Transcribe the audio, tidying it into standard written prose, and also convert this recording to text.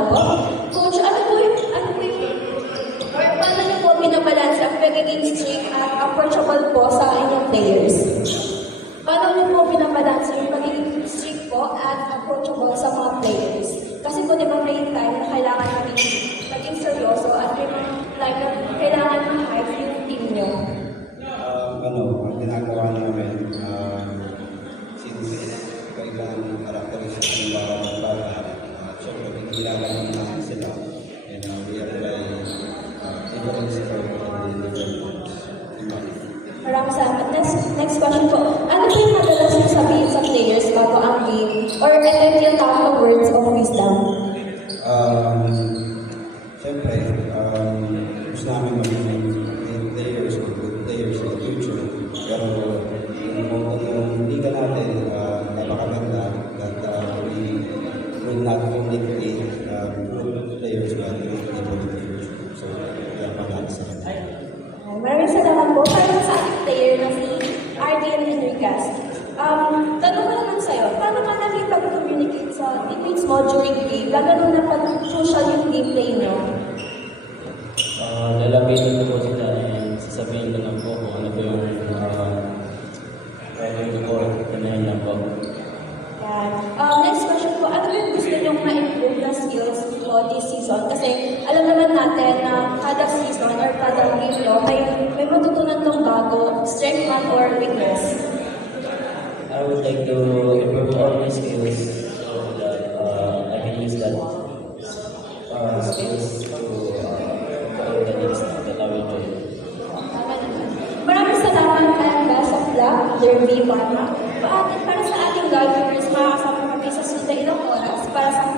umaga po. Coach, or paano niyo po binabalance ang pagiging strict at approachable po sa inyong players? Paano niyo po binabalance yung pagiging strict po at approachable sa mga players? Kasi po di ba may time na kailangan maging seryoso at may mga time na kailangan ma-hype yung team niyo. Ang ginagawa namin, since kailangan ng characteristics ng bawat bata, syempre, ginagawa namin sila. And we apply different support in different environments. Maraming salamat. Next question po. Ano po yung madalas yung sabihin sa players bago ang game? Or ano yung tamang words of wisdom? Siyempre, gusto namin maging players or good players in the future. Pero yung liga natin, napakaganda that we will not only create good players but good people in the future. So, kaya pangalan sa kanila. Maraming salamat po. Para sa ating player na si RDN Enriquez. Tanong ko naman sa'yo, paano ka nakipag-communicate sa teammates mo during game? Lalo na pag-social yung gameplay nyo? Lalapitin ko po sila and sasabihin ko lang po kung ano po yung gagawin ko, ganahin lang po. Yan. Next question po, ano yung gusto nyo ma-improve na skills po this season? Kasi alam naman natin na kada season or kada game nyo, may matutunan tong bago, strength man or weakness. I would like to improve all my skills so that I can use that skills to follow the next that I will do. Maraming salamat and best of luck, Derby Parma. Para sa ating vloggers, makakasama kami sa sunday ilang oras para sa